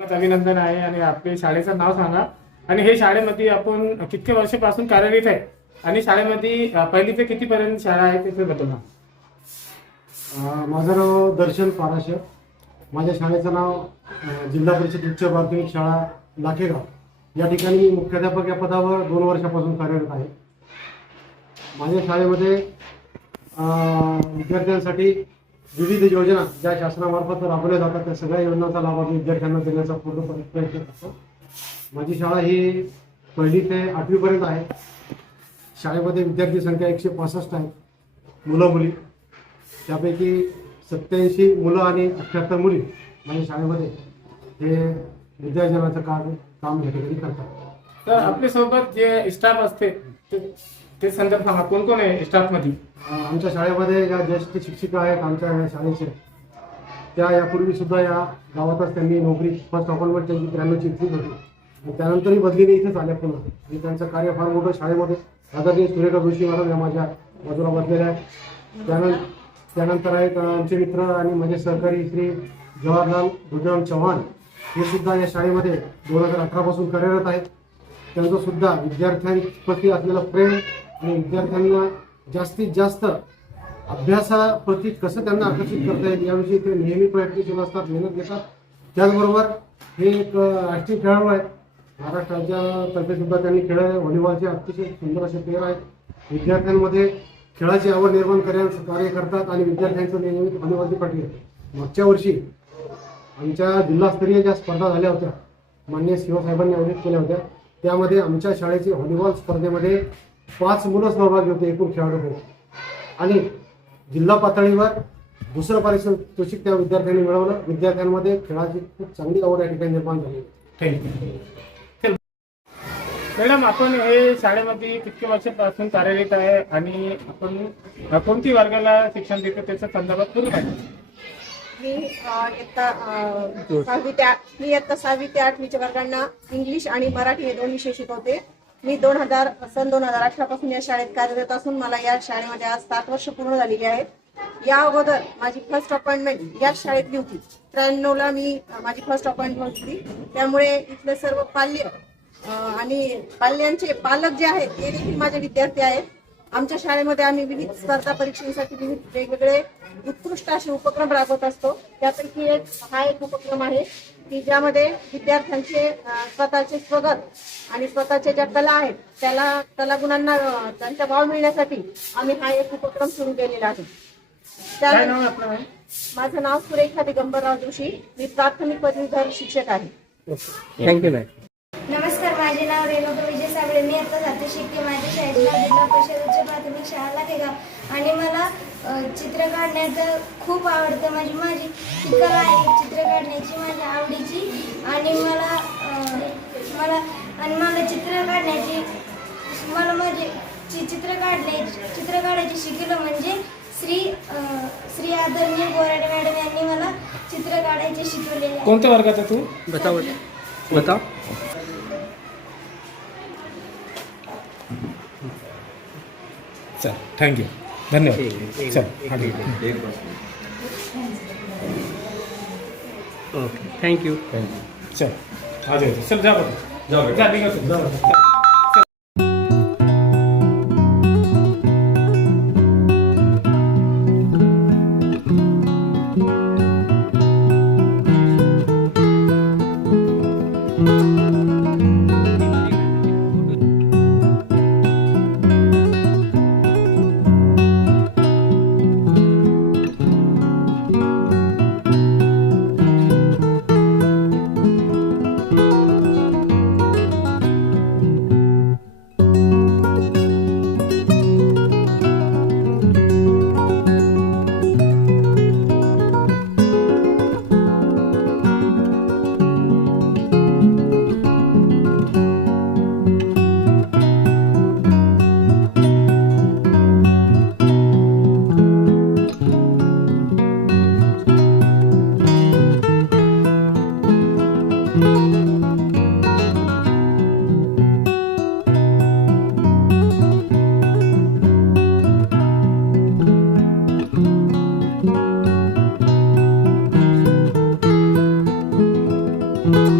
अभिनंदन आहे आणि आपले शाळेचं नाव सांगा. आणि हे शाळेमध्ये आपण किती वर्षापासून कार्यरत आहे? आणि शाळेमध्ये पहिली ते कितीपर्यंत शाळा आहे ते बघा माझं नाव दर्शन पाराशे. माझ्या शाळेचं नाव जिल्हा परिषद उच्च प्राथमिक शाळा लाखेगाव. या ठिकाणी मुख्याध्यापक या पदावर दोन वर्षापासून कार्यरत आहे. माझ्या शाळेमध्ये विद्यार्थ्यांसाठी विविध योजना ज्या शासनामार्फत राबवल्या जातात त्या सगळ्या योजनांचा लाभ आम्ही विद्यार्थ्यांना देण्याचा पूर्ण प्रयत्न करतो. माझी शाळा ही पहिली ते आठवीपर्यंत आहे. शाळेमध्ये विद्यार्थी संख्या एकशे पासष्ट आहे मुलं मुली त्यापैकी सत्याऐंशी मुलं आणि अठ्ठ्याहत्तर मुली माझ्या शाळेमध्ये हे विद्यार्जनाचं काम काम या ठिकाणी करतात. तर आपल्यासोबत जे स्टाफ असते ते- ते संदर्भ सांगा कोण कोण आहे स्टाफमध्ये आमच्या शाळेमध्ये ज्या ज्येष्ठ शिक्षिका आहेत आमच्या या शाळेचे. त्या यापूर्वी सुद्धा या गावातच त्यांनी नोकरी फर्स्ट अपॉइंटमेंट त्यांची त्र्याण्णवची इथलीच होती. आणि त्यानंतरही बदलीने इथेच आल्या पुन्हा. आणि त्यांचं कार्य फार मोठं शाळेमध्ये. आदरणीय सुरेखा जोशी मॅडम या माझ्या बाजूला बसलेल्या आहेत. त्यानंतर त्यानंतर आहेत आमचे मित्र आणि माझे सहकारी श्री जवाहरलाल रुद्राम चव्हाण. हे सुद्धा या शाळेमध्ये दोन हजार अठरापासून कार्यरत आहेत. त्यांचं सुद्धा विद्यार्थ्यांप्रती असलेलं प्रेम आणि विद्यार्थ्यांना जास्तीत जास्त अभ्यासाप्रती कसं त्यांना आकर्षित करता येईल याविषयी ते नेहमी प्रयत्नशील असतात मेहनत घेतात. त्याचबरोबर हे एक राष्ट्रीय खेळाडू आहेत. महाराष्ट्राच्या तर्फे सुद्धा त्यांनी खेळ व्हॉलीबॉलचे अतिशय सुंदर असे प्लेअर आहेत. विद्यार्थ्यांमध्ये खेळाची आवड निर्माण करण्यास कार्य करतात आणि विद्यार्थ्यांचं नियमित व्हॉलीबॉलची पाठी मागच्या वर्षी आमच्या जिल्हास्तरीय ज्या स्पर्धा झाल्या होत्या मान्य शिवसाहेबांनी आयोजित केल्या होत्या त्यामध्ये आमच्या शाळेची व्हॉलीबॉल स्पर्धेमध्ये पाच मुलं सहभागी होते एकूण खेळाडूपैकी आणि जिल्हा पातळीवर दुसरं पारितोषिक त्या विद्यार्थ्यांनी मिळवलं. विद्यार्थ्यांमध्ये खेळाची खूप चांगली आवड या ठिकाणी निर्माण झाली. मॅडम आपण हे शाळेमध्ये कितके वर्षापासून कार्यरत आहे आणि आपण कोणती वर्गाला शिक्षण देतो त्याच्या संदर्भात पूर्ण माहिती मी इयत्ता सहावी ते मी इयत्ता सहावी ते आठवीच्या वर्गांना इंग्लिश आणि मराठी हे दोन विषय शिकवते. मी दोन हजार सन दोन हजार अठरा पासून या शाळेत कार्यरत असून मला या शाळेमध्ये आज सात वर्ष पूर्ण झालेली आहेत. या अगोदर माझी फर्स्ट अपॉइंटमेंट याच शाळेतली होती. त्र्याण्णव ला मी माझी फर्स्ट अपॉइंटमेंट होती. त्यामुळे इथले सर्व पाल्य आणि पाल्यांचे पालक जे आहेत ते देखील माझे विद्यार्थी आहेत. आमच्या शाळेमध्ये आम्ही विविध स्पर्धा परीक्षेसाठी विविध वेगवेगळे उत्कृष्ट असे उपक्रम राबवत असतो. त्यापैकी एक हा एक उपक्रम आहे. की ज्यामध्ये विद्यार्थ्यांचे स्वतःचे स्वगत आणि स्वतःच्या ज्या कला आहेत त्याला कलागुणांना त्यांचा वाव मिळण्यासाठी आम्ही हा एक उपक्रम सुरू केलेला आहे? माझं नाव सुरेखा दिगंबरराव जोशी. मी प्राथमिक पदवीधर शिक्षक आहे. थँक्यू मॅम नमस्कार माझे नाव रेणुका विजय साबळे मी आता जाते शिकते माझ्या शाळेत जिल्हा परिषद प्राथमिक शाळा लागेगाव आणि मला चित्र काढण्याचं खूप आवडतं. माझी माझी ती कला आहे चित्र काढण्याची माझ्या आवडीची. आणि मला मला आणि मला चित्र काढण्याची मला माझे चि- चित्र काढणे चित्र काढायचे शिकलं म्हणजे श्री श्री आदरणीय बोराडे मॅडम यांनी मला चित्र काढायचे शिकवलेले आहे. कोणत्या वर्गात आहे तू? बताओ बताओ चल थँक्यू धन्यवाद चल हा, ठीक आहे. ओके थैंक यू चल आ जाओ चल जा बरं जा निघा तू. जा. ओके